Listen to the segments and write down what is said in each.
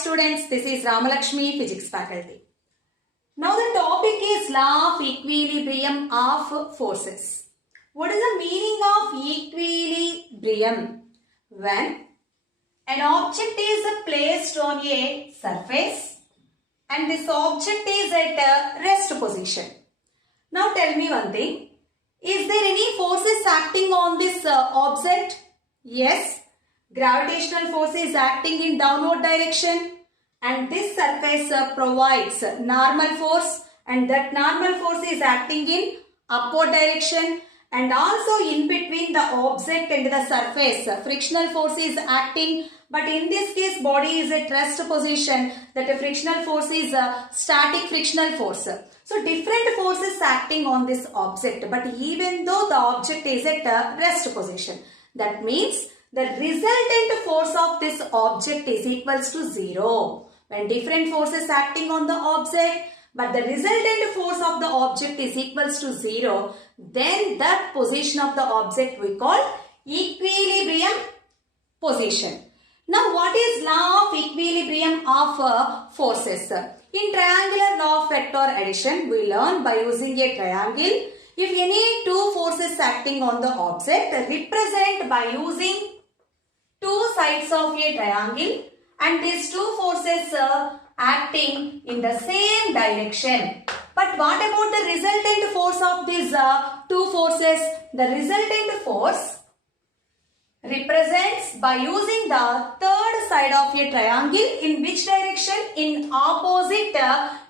students, this is Ramalakshmi, Physics faculty. Now the topic is law of equilibrium of forces. What is the meaning of equilibrium? When an object is placed on a surface and this object is at a rest position. Now tell me one thing. Is there any forces acting on this object? Yes. Gravitational force is acting in downward direction and this surface provides normal force and that normal force is acting in upward direction, and also in between the object and the surface frictional force is acting, but in this case body is at rest position, that a frictional force is a static frictional force. So different forces acting on this object, but even though the object is at a rest position, that means the resultant force of this object is equals to 0. When different forces acting on the object, but the resultant force of the object is equals to 0, then that position of the object we call equilibrium position. Now what is law of equilibrium of forces? In triangular law of vector addition, we learn by using a triangle. If any two forces acting on the object represent by using two sides of a triangle and these two forces acting in the same direction. But what about the resultant force of these two forces? The resultant force represents by using the third side of a triangle in which direction? In opposite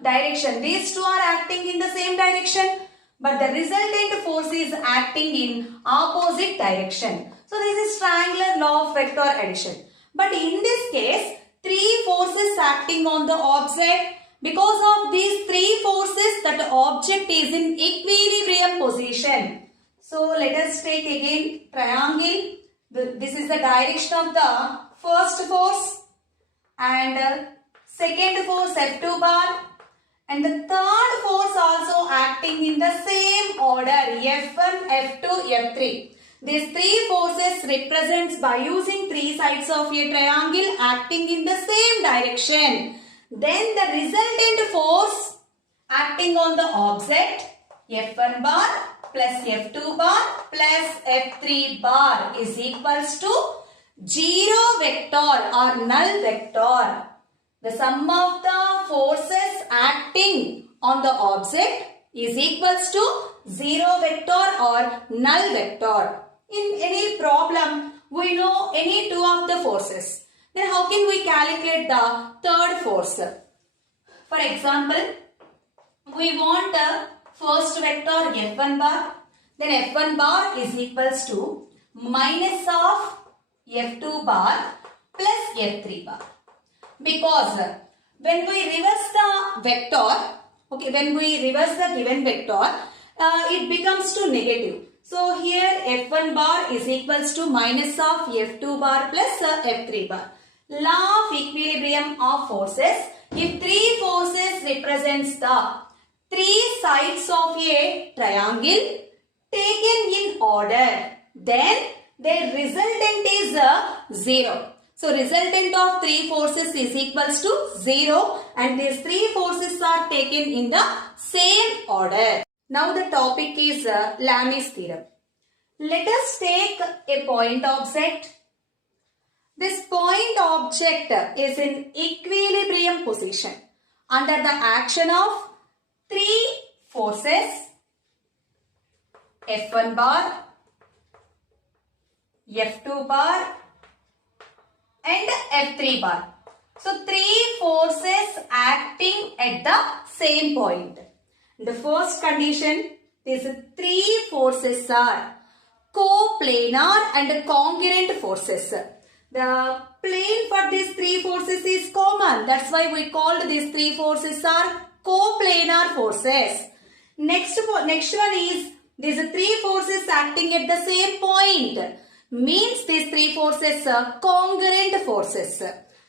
direction. These two are acting in the same direction, but the resultant force is acting in opposite direction. So this is triangular law of vector addition. But in this case, three forces acting on the object. Because of these three forces, that object is in equilibrium position. So let us take again triangle. This is the direction of the first force and second force F2 bar, and the third force also acting in the same order F1, F2, F3. These three forces represents by using three sides of a triangle acting in the same direction. Then the resultant force acting on the object F1 bar plus F2 bar plus F3 bar is equals to 0 vector or null vector. The sum of the forces acting on the object is equals to 0 vector or null vector. In any problem, we know any two of the forces. Then how can we calculate the third force? For example, we want the first vector F1 bar. Then F1 bar is equals to minus of F2 bar plus F3 bar. Because when we reverse the vector, when we reverse the given vector, it becomes to negative. So here F1 bar is equals to minus of F2 bar plus F3 bar. Law of equilibrium of forces. If three forces represents the three sides of a triangle taken in order, then their resultant is 0. So resultant of three forces is equals to 0 and these three forces are taken in the same order. Now the topic is Lami's theorem. Let us take a point object. This point object is in equilibrium position under the action of three forces F1 bar, F2 bar and F3 bar. So three forces acting at the same point. The first condition, these three forces are coplanar and congruent forces. The plane for these three forces is common. That's why we called these three forces are coplanar forces. Next one is these three forces acting at the same point. Means these three forces are congruent forces.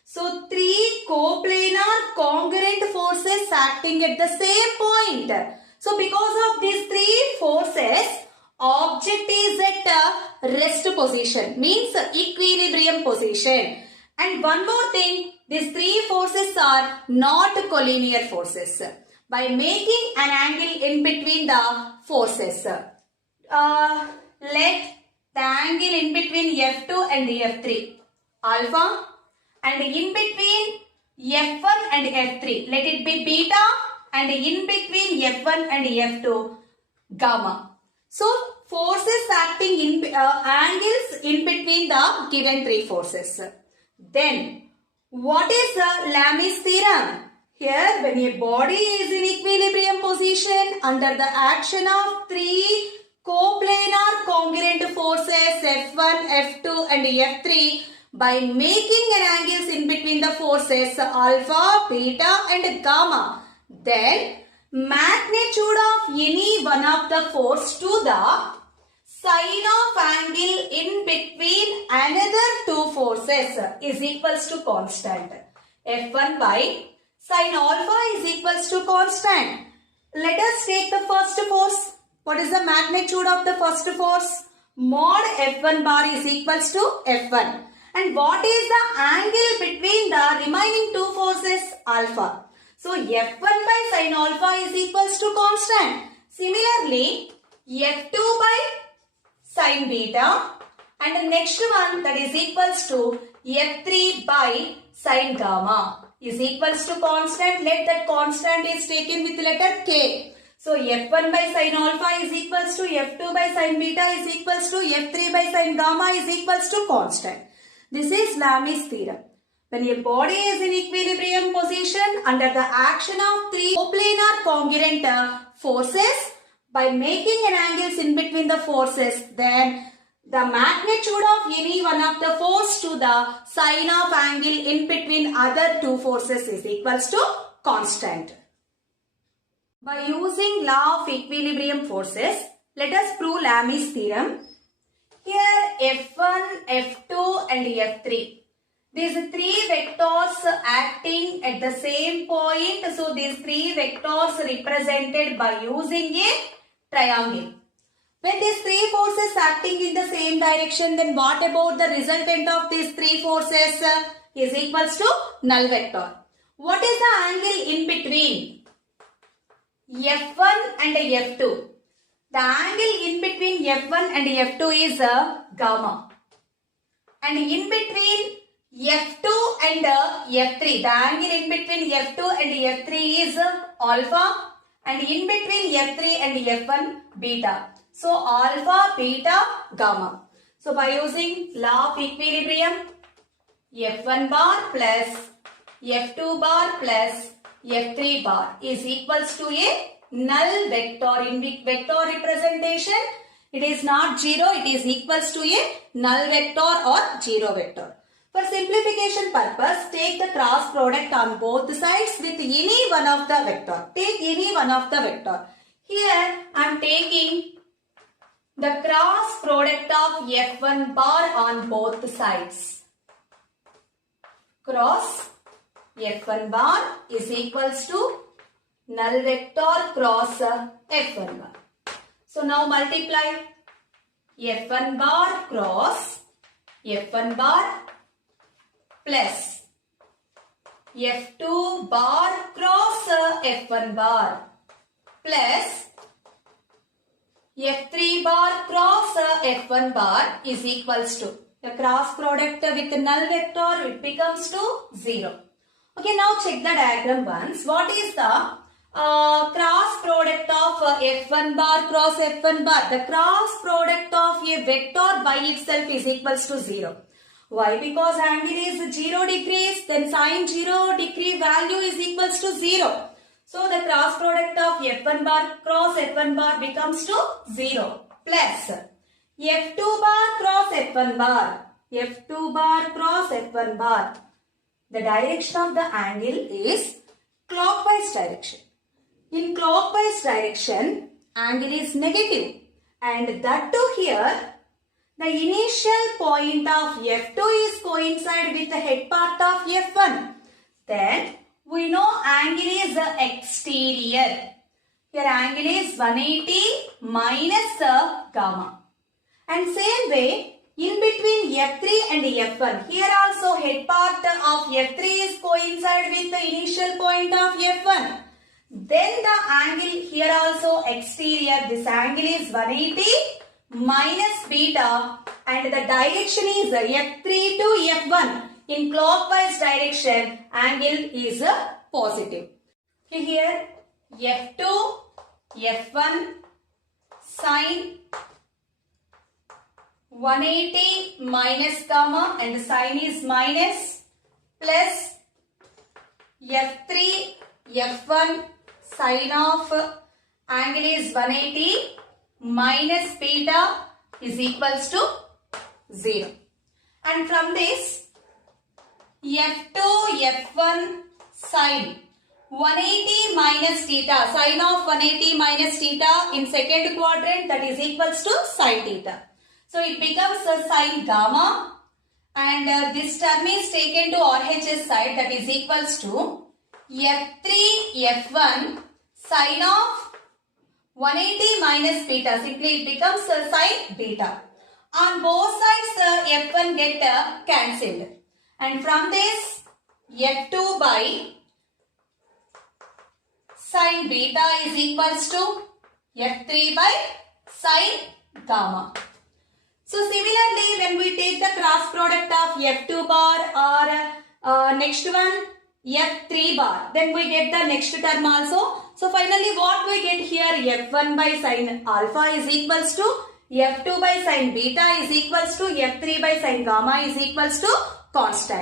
So three coplanar congruent forces acting at the same point. So because of these three forces, object is at a rest position, means equilibrium position. And one more thing, these three forces forces are not collinear forces. By making an angle in between the forces, let the angle in between F2 and F3 alpha, and in between F1 and F3 let it be beta, and in between F1 and F2 gamma. So forces acting in angles in between the given three forces. Then what is Lami's theorem? Here, when a body is in equilibrium position under the action of three coplanar congruent forces F1, F2 and F3, by making an angles in between the forces alpha, beta and gamma, then magnitude of any one of the force to the sine of angle in between another two forces is equals to constant. F1 by sine alpha is equals to constant. Let us take the first force. What is the magnitude of the first force? Mod F1 bar is equals to F1. And what is the angle between the remaining two forces? Alpha. So F1 by sine alpha is equals to constant. Similarly, F2 by sine beta, and the next one, that is equals to F3 by sine gamma is equals to constant. Let that constant is taken with letter K. So F1 by sine alpha is equals to F2 by sine beta is equals to F3 by sine gamma is equals to constant. This is Lami's theorem. When a body is in equilibrium position under the action of three coplanar congruent forces, by making an angles in between the forces, then the magnitude of any one of the force to the sine of angle in between other two forces is equals to constant. By using law of equilibrium forces, let us prove Lami's theorem. Here F1, F2 and F3. These three vectors acting at the same point. So these three vectors represented by using a triangle. When these three forces acting in the same direction, then what about the resultant of these three forces is equals to null vector. What is the angle in between F1 and F2? The angle in between F1 and F2 is gamma. And in between F2 and F3, the angle in between F2 and F3 is alpha. And in between F3 and F1, beta. So alpha, beta, gamma. So by using law of equilibrium, F1 bar plus F2 bar plus F3 bar is equals to a null vector. In vector representation, it is not 0, it is equals to a null vector or 0 vector. For simplification purpose, take the cross product on both sides with any one of the vector. Take any one of the vector. Here I am taking the cross product of F1 bar on both sides. Cross F1 bar is equals to null vector cross F1 bar. So now multiply F1 bar cross F1 bar plus F2 bar cross F1 bar plus F3 bar cross F1 bar is equals to the cross product with null vector, it becomes to 0. Okay, now check the diagram once. What is the cross product of F1 bar cross F1 bar? The cross product of a vector by itself is equals to 0. Why? Because angle is 0 degrees, then sine 0 degree value is equals to 0. So the cross product of F1 bar cross F1 bar becomes to 0 plus F2 bar cross F1 bar. F2 bar cross F1 bar. The direction of the angle is clockwise direction. In clockwise direction, angle is negative. And that too here, the initial point of F2 is coincide with the head part of F1. Then we know angle is exterior. Here angle is 180 minus gamma. And same way, In between F3 and F1, here also head part of F3 is coincide with the initial point of F1. Then the angle here also exterior, this angle is 180 minus beta and the direction is F3 to F1. In clockwise direction, angle is positive. Okay, here F2, F1 sine 180 minus gamma and the sign is minus plus F3, F1 sine of angle is 180 minus beta is equals to 0. And from this F2, F1 sine 180 minus theta, sine of 180 minus theta in second quadrant, that is equals to sine theta. So it becomes a sine gamma and this term is taken to RHS side, that is equals to F3, F1 sine of 180 minus beta. Simply it becomes a sine beta. On both sides F1 get cancelled. And from this F2 by sine beta is equals to F3 by sine gamma. So similarly, when we take the cross product of F2 bar or next one F3 bar, then we get the next term also. So finally what we get here, F1 by sine alpha is equals to F2 by sine beta is equals to F3 by sine gamma is equals to constant.